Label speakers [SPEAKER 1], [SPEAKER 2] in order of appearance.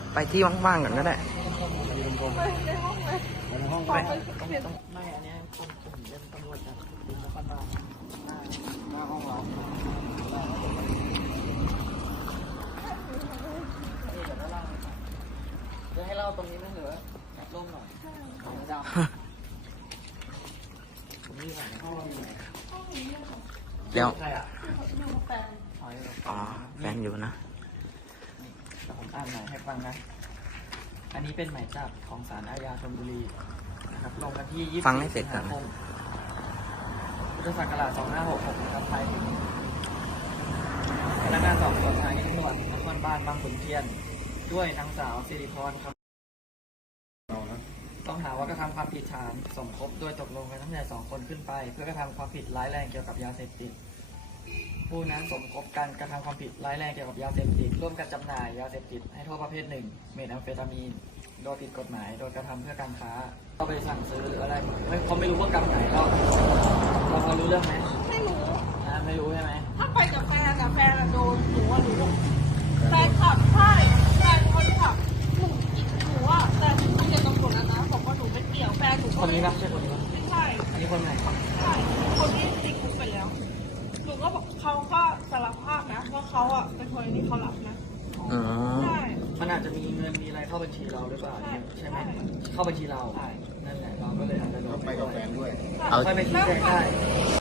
[SPEAKER 1] ไปที่ว่างๆก่อนก็ได้
[SPEAKER 2] ในห้องไป
[SPEAKER 3] ไม่อันนี้ผมเรียนตำรวจจากดินนครบาล
[SPEAKER 2] หน้าห้องเรา
[SPEAKER 3] จะให้เล่าตรงนี้ไหมหรือว่าจับร่มหน่อยของดำผมนี่ผ่านในห้องเราอยู่ไหน
[SPEAKER 1] เดี๋ยว
[SPEAKER 3] ใครอ่ะ
[SPEAKER 1] อ๋อแฟนอยู่นะ
[SPEAKER 3] แต่ผมอ่านหมายให้ฟังนะอันนี้เป็นหมายจับของศาลอาญาธนบุรีนะครับลงกันที่24
[SPEAKER 1] ฟังให้เสร็จก่อน
[SPEAKER 3] พุทธศักราช2566นะครับไทยพนักงานสอบสวนสถานีตำรวจนครบาลบางขุนเทียนด้วยนางสาวสิริพรครับต้องหาว่ากระทำความผิดฐานสมคบโดยตกลงกันตั้งแต่2 คนขึ้นไปเพื่อกระทำความผิดร้ายแรงเกี่ยวกับยาเสพติดผู้นั้นสมคบกันกระทำความผิดร้ายแรงเกี่ยวกับยาเสพติดร่วมกันจำหน่ายยาเสพติดให้โทษประเภทหนึ่งเมทแอมเฟตามีนโดยผิดกฎหมายโดยกระทำเพื่อการค้าก็ไปสั่งซื้ออะไรเขาไม่รู้ว่ากำไหนเราพอรู้เรื่องไหม
[SPEAKER 4] ไม่รู้
[SPEAKER 3] ไม่รู้ใช่ไหม
[SPEAKER 4] ถ้าไปกับแฟนกับแฟนโดนหนูว่ารู้แฟนขับใช่แฟนคนขับหนูอีกหนูอ่ะแต่หนูไม่เกี่ยวกับคนนั้นนะบอกว่าหนูไม่เกี่ยวแฟนหนู
[SPEAKER 3] คนนี้นะใช่คนนี้
[SPEAKER 4] ไม่ใช่
[SPEAKER 3] อันนี้คนไหน
[SPEAKER 4] ใช่คนที่ติดคุกไปแล้วหนูก็บอกเขาก็สารภาพนะว่าเขาอ่ะเป็นคนที่เขารับนะ
[SPEAKER 1] อ๋อ
[SPEAKER 4] ใช่
[SPEAKER 3] มันอาจจะมีเงินมีอะไรเข้าบัญชีเราหรือเปล่าใช่ไหมเข้าบัญชีเรานั่นแหละเราก็เลยอาจจะโดน
[SPEAKER 2] ไปกับแฟนด้วย
[SPEAKER 3] ค่อยไปชี้แจงได้